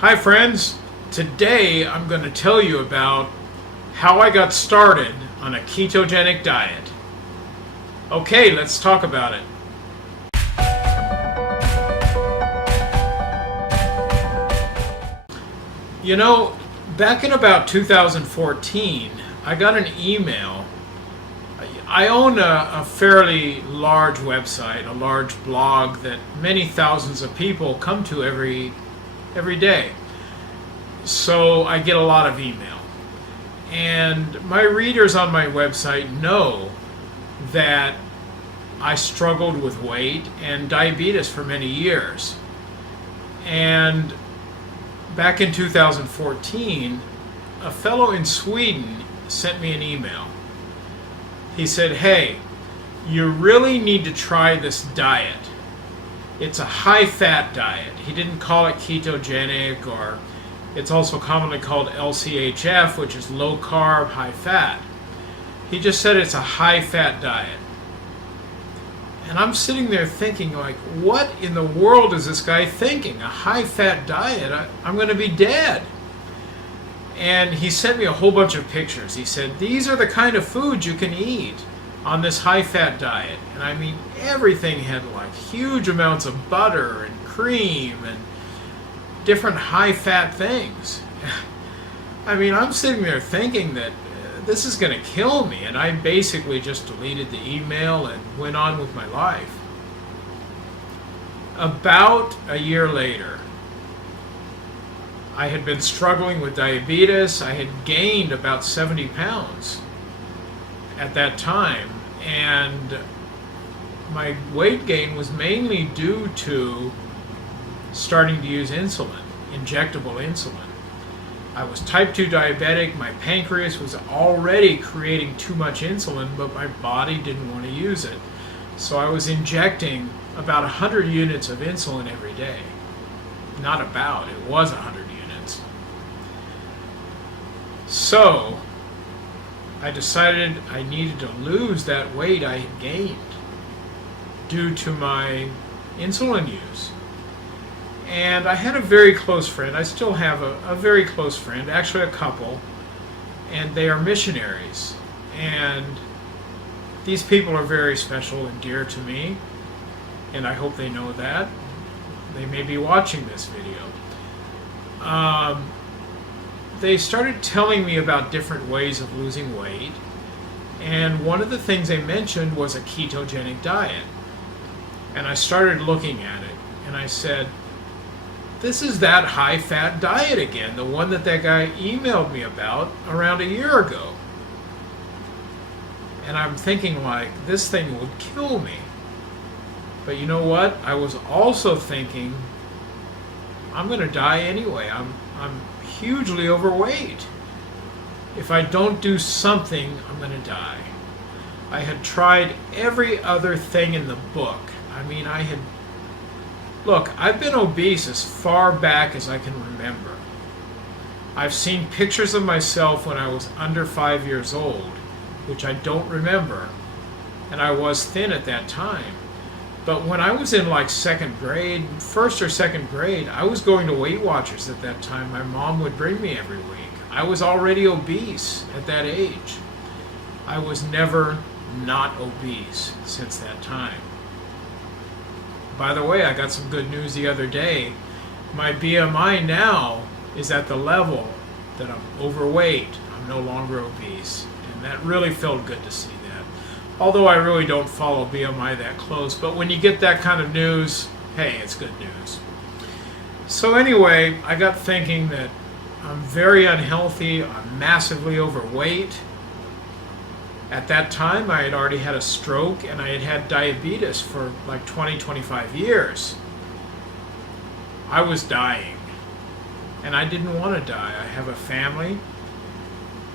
Hi friends, today I'm going to tell you about how I got started on a ketogenic diet. Okay, let's talk about it. You know, back in about 2014, I got an email. I own a fairly large website, a large blog that many thousands of people come to every day. So I get a lot of email. And my readers on my website know that I struggled with weight and diabetes for many years. And back in 2014, a fellow in Sweden sent me an email. He said, "Hey, you really need to try this diet. It's a high-fat diet." He didn't call it ketogenic, or it's also commonly called LCHF, which is low-carb, high-fat. He just said it's a high-fat diet. And I'm sitting there thinking, like, what in the world is this guy thinking? A high-fat diet? I'm going to be dead. And he sent me a whole bunch of pictures. He said, these are the kind of foods you can eat on this high-fat diet. And I mean, everything had like huge amounts of butter and cream and different high-fat things. I mean, I'm sitting there thinking that this is going to kill me, and I basically just deleted the email and went on with my life. About a year later, I had been struggling with diabetes. I had gained about 70 pounds at that time, and my weight gain was mainly due to starting to use insulin, injectable insulin. I was type 2 diabetic. My pancreas was already creating too much insulin, but my body didn't want to use it. So I was injecting about 100 units of insulin every day. Not about, it was 100 units. So I decided I needed to lose that weight I had gained due to my insulin use. And I had a very close friend. I still have a very close friend, actually a couple, and they are missionaries. And these people are very special and dear to me, and I hope they know that. They may be watching this video. They started telling me about different ways of losing weight, and one of the things they mentioned was a ketogenic diet. And I started looking at it, and I said, this is that high-fat diet again, the one that guy emailed me about around a year ago. And I'm thinking, like, this thing will kill me. But you know what? I was also thinking, I'm going to die anyway. I'm hugely overweight. If I don't do something, I'm going to die. I had tried every other thing in the book. I mean, Look, I've been obese as far back as I can remember. I've seen pictures of myself when I was under 5 years old, which I don't remember, and I was thin at that time. But when I was in like first or second grade, I was going to Weight Watchers at that time. My mom would bring me every week. I was already obese at that age. I was never not obese since that time. By the way, I got some good news the other day. My BMI now is at the level that I'm overweight. I'm no longer obese. And that really felt good to see that. Although I really don't follow BMI that close. But when you get that kind of news, hey, it's good news. So anyway, I got thinking that I'm very unhealthy. I'm massively overweight. At that time, I had already had a stroke, and I had had diabetes for like 25 years. I was dying, and I didn't want to die. I have a family.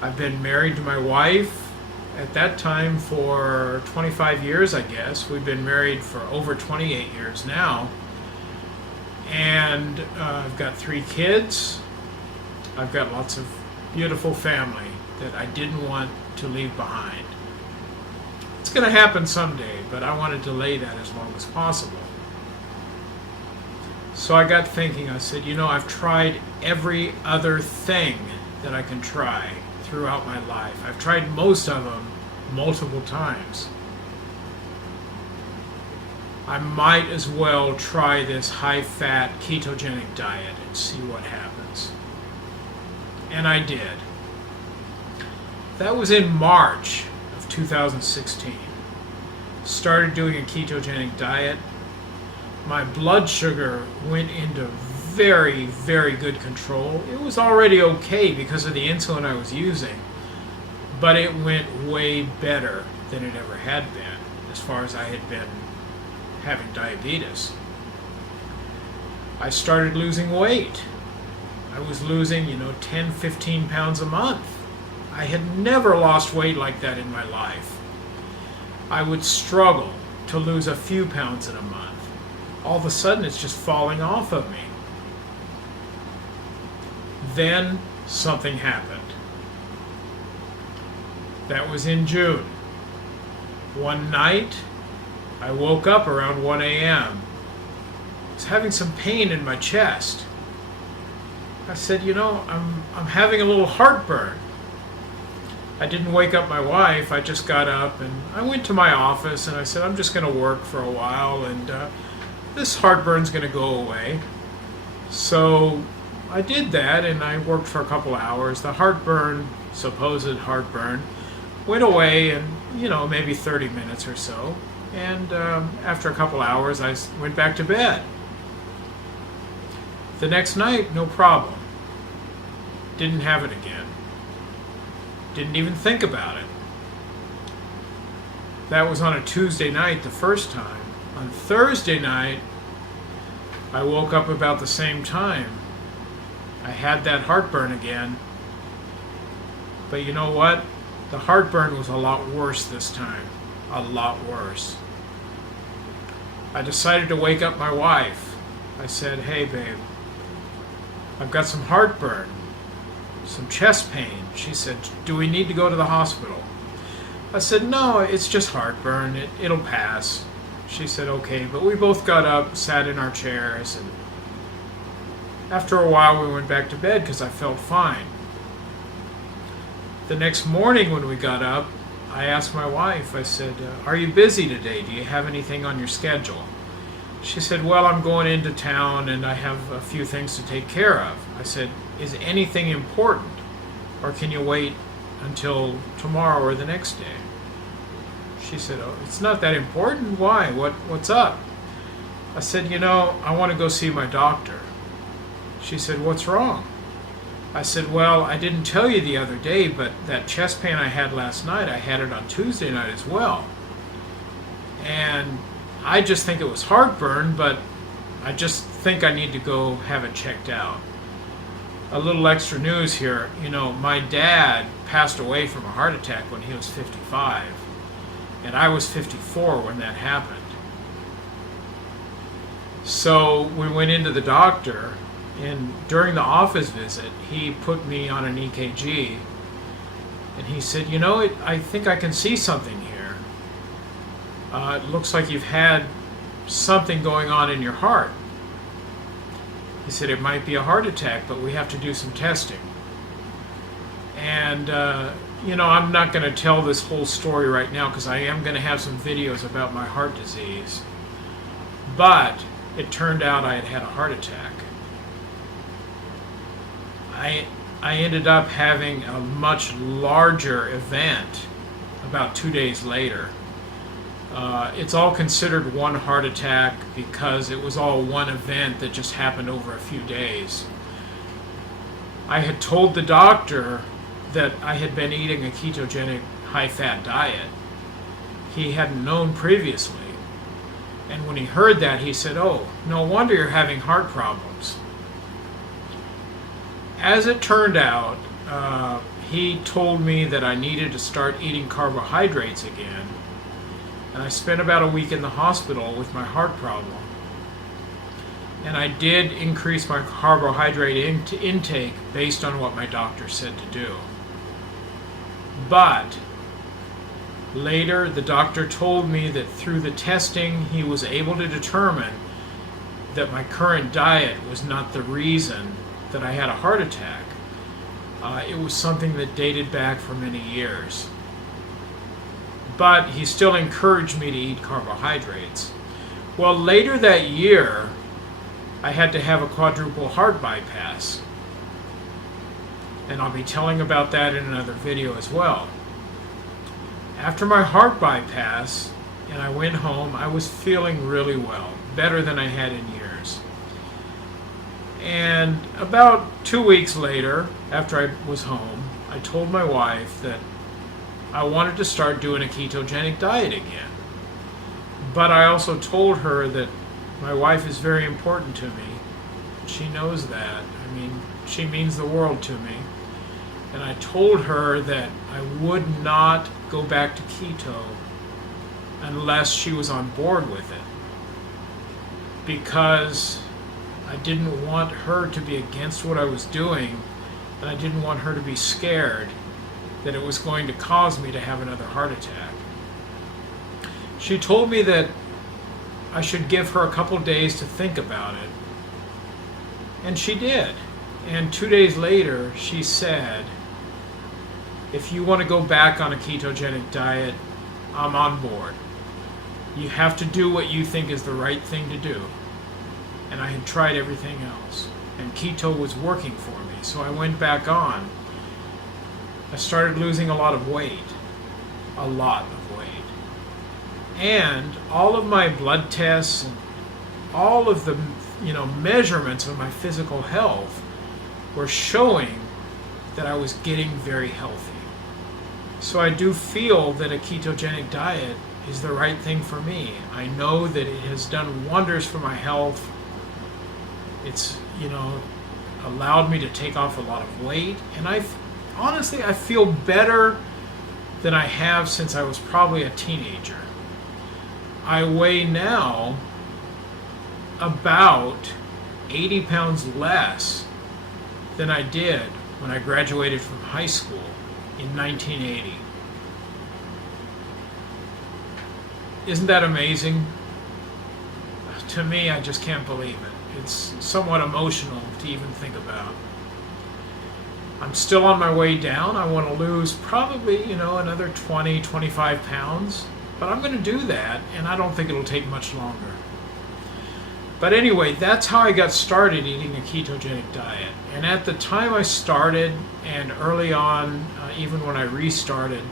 I've been married to my wife at that time for 25 years, I guess. We've been married for over 28 years now. And I've got 3 kids. I've got lots of beautiful family that I didn't want to leave behind. It's going to happen someday, but I want to delay that as long as possible. So I got thinking, I said, I've tried every other thing that I can try throughout my life. I've tried most of them multiple times. I might as well try this high-fat ketogenic diet and see what happens. And I did. That was in March of 2016. Started doing a ketogenic diet. My blood sugar went into very, very good control. It was already okay because of the insulin I was using, but it went way better than it ever had been as far as I had been having diabetes. I started losing weight. I was losing, 10, 15 pounds a month. I had never lost weight like that in my life. I would struggle to lose a few pounds in a month. All of a sudden, it's just falling off of me. Then something happened. That was in June. One night, I woke up around 1 a.m. I was having some pain in my chest. I said, I'm having a little heartburn. I didn't wake up my wife. I just got up and I went to my office and I said, I'm just going to work for a while and this heartburn's going to go away. So I did that and I worked for a couple hours. The heartburn, supposed heartburn, went away in, maybe 30 minutes or so. And after a couple hours, I went back to bed. The next night, no problem. Didn't have it again. Didn't even think about it. That was on a Tuesday night the first time. On Thursday night, I woke up about the same time. I had that heartburn again. But you know what? The heartburn was a lot worse this time. A lot worse. I decided to wake up my wife. I said, hey babe, I've got some heartburn, some chest pain. She said, do we need to go to the hospital? I said, no, it's just heartburn. It'll pass. She said, okay, but we both got up, sat in our chairs, and after a while we went back to bed because I felt fine. The next morning when we got up, I asked my wife, I said, are you busy today? Do you have anything on your schedule? She said, well, I'm going into town and I have a few things to take care of. I said, is anything important? Or can you wait until tomorrow or the next day? She said, oh, it's not that important. Why? What's up? I said, I want to go see my doctor. She said, what's wrong? I said, well, I didn't tell you the other day, but that chest pain I had last night, I had it on Tuesday night as well. And I just think it was heartburn, but I just think I need to go have it checked out. A little extra news here, my dad passed away from a heart attack when he was 55, and I was 54 when that happened. So we went into the doctor, and during the office visit, he put me on an EKG, and he said, I think I can see something here. It looks like you've had something going on in your heart. He said, it might be a heart attack, but we have to do some testing. And, I'm not going to tell this whole story right now because I am going to have some videos about my heart disease. But it turned out I had had a heart attack. I ended up having a much larger event about 2 days later. It's all considered one heart attack because it was all one event that just happened over a few days. I had told the doctor that I had been eating a ketogenic high-fat diet. He hadn't known previously. And when he heard that, he said, oh, no wonder you're having heart problems. As it turned out, he told me that I needed to start eating carbohydrates again. And I spent about a week in the hospital with my heart problem. And I did increase my carbohydrate intake based on what my doctor said to do. But later, the doctor told me that through the testing, he was able to determine that my current diet was not the reason that I had a heart attack. It was something that dated back for many years. But he still encouraged me to eat carbohydrates. Well, later that year, I had to have a quadruple heart bypass. And I'll be telling about that in another video as well. After my heart bypass, and I went home, I was feeling really well, better than I had in years. And about 2 weeks later, after I was home, I told my wife that I wanted to start doing a ketogenic diet again. But I also told her that my wife is very important to me. She knows that. I mean, she means the world to me. And I told her that I would not go back to keto unless she was on board with it. Because I didn't want her to be against what I was doing, and I didn't want her to be scared that it was going to cause me to have another heart attack. She told me that I should give her a couple days to think about it. And she did. And 2 days later, she said, if you want to go back on a ketogenic diet, I'm on board. You have to do what you think is the right thing to do. And I had tried everything else. And keto was working for me. So I went back on. I started losing a lot of weight. A lot of weight. And all of my blood tests and all of the measurements of my physical health were showing that I was getting very healthy. So I do feel that a ketogenic diet is the right thing for me. I know that it has done wonders for my health. It's, allowed me to take off a lot of weight. And honestly, I feel better than I have since I was probably a teenager. I weigh now about 80 pounds less than I did when I graduated from high school in 1980. Isn't that amazing? To me, I just can't believe it. It's somewhat emotional to even think about. I'm still on my way down. I want to lose probably, another 20, 25 pounds. But I'm going to do that, and I don't think it'll take much longer. But anyway, that's how I got started eating a ketogenic diet. And at the time I started, and early on, even when I restarted,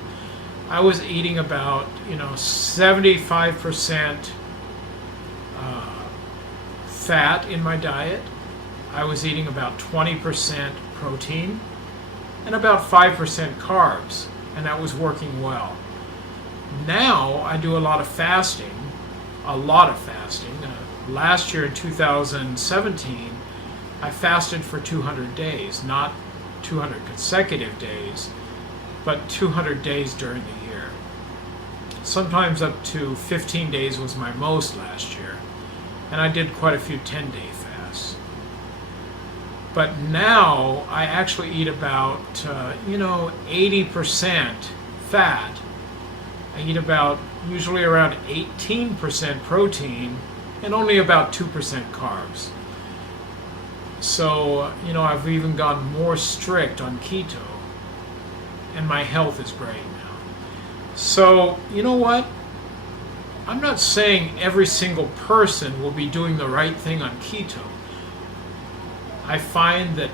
I was eating about 75% fat in my diet. I was eating about 20% protein and about 5% carbs, and that was working well. Now I do a lot of fasting. Last year in 2017, I fasted for 200 days, not 200 consecutive days, but 200 days during the year. Sometimes up to 15 days was my most last year, and I did quite a few 10-day fasts. But now I actually eat about 80% fat. I eat about usually around 18% protein and only about 2% carbs. So, I've even gotten more strict on keto, and my health is great now. So, you know what? I'm not saying every single person will be doing the right thing on keto. I find that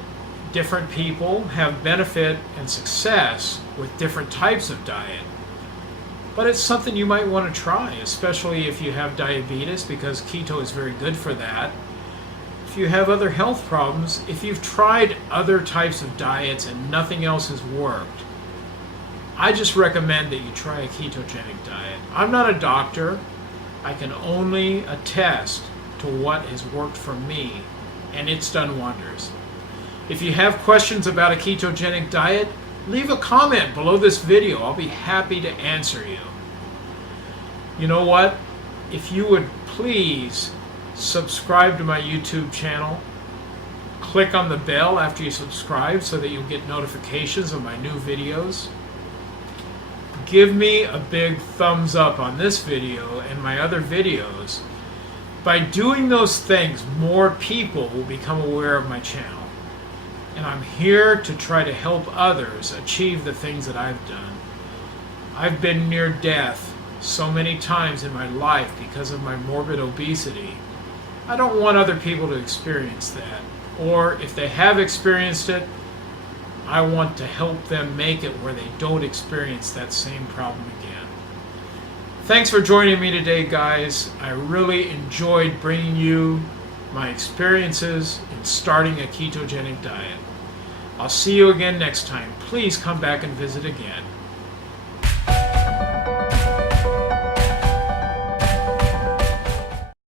different people have benefit and success with different types of diet. But it's something you might want to try, especially if you have diabetes, because keto is very good for that. If you have other health problems, if you've tried other types of diets and nothing else has worked, I just recommend that you try a ketogenic diet. I'm not a doctor. I can only attest to what has worked for me, and it's done wonders. If you have questions about a ketogenic diet, leave a comment below this video. I'll be happy to answer you. You know what? If you would please subscribe to my YouTube channel, click on the bell after you subscribe so that you'll get notifications of my new videos. Give me a big thumbs up on this video and my other videos. By doing those things, more people will become aware of my channel. And I'm here to try to help others achieve the things that I've done. I've been near death so many times in my life because of my morbid obesity. I don't want other people to experience that. Or if they have experienced it, I want to help them make it where they don't experience that same problem again. Thanks for joining me today, guys. I really enjoyed bringing you my experiences in starting a ketogenic diet. I'll see you again next time. Please come back and visit again.